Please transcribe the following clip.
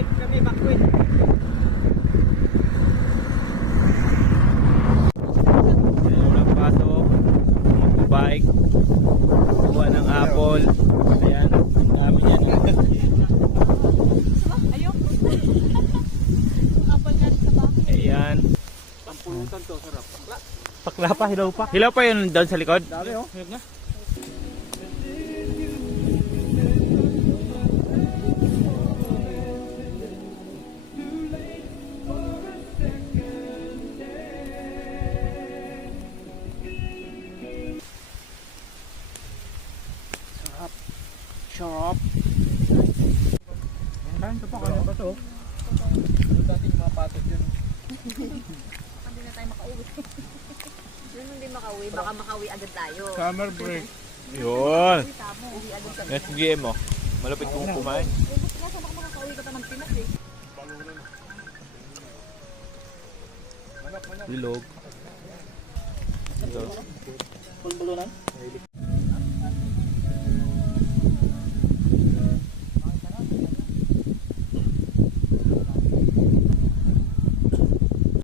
Bakwit kami, bakwit. Unang pasok, magbabike, kuha ng apple. Ayan, ang dami yan. Ayok. Apple nga sa ba? Ayan. Pampulutan to, sarap. Pakla pa, hilaw pa. Hilaw pa yun doon sa likod? Dami oh. Ayun nga. Sharp. Kain ka pa, kaya ba to? Dating mga patot yun. Hindi na tayo makauwi. Yun hindi makauwi, baka makauwi agad tayo. Summer break. Yun. Uwi agad kami. Next GM mo. Malapit kong kumain. Buti nga sa baka makakauwi ka pa ng Pinas eh. Bilog. Ito. Bulbulo na?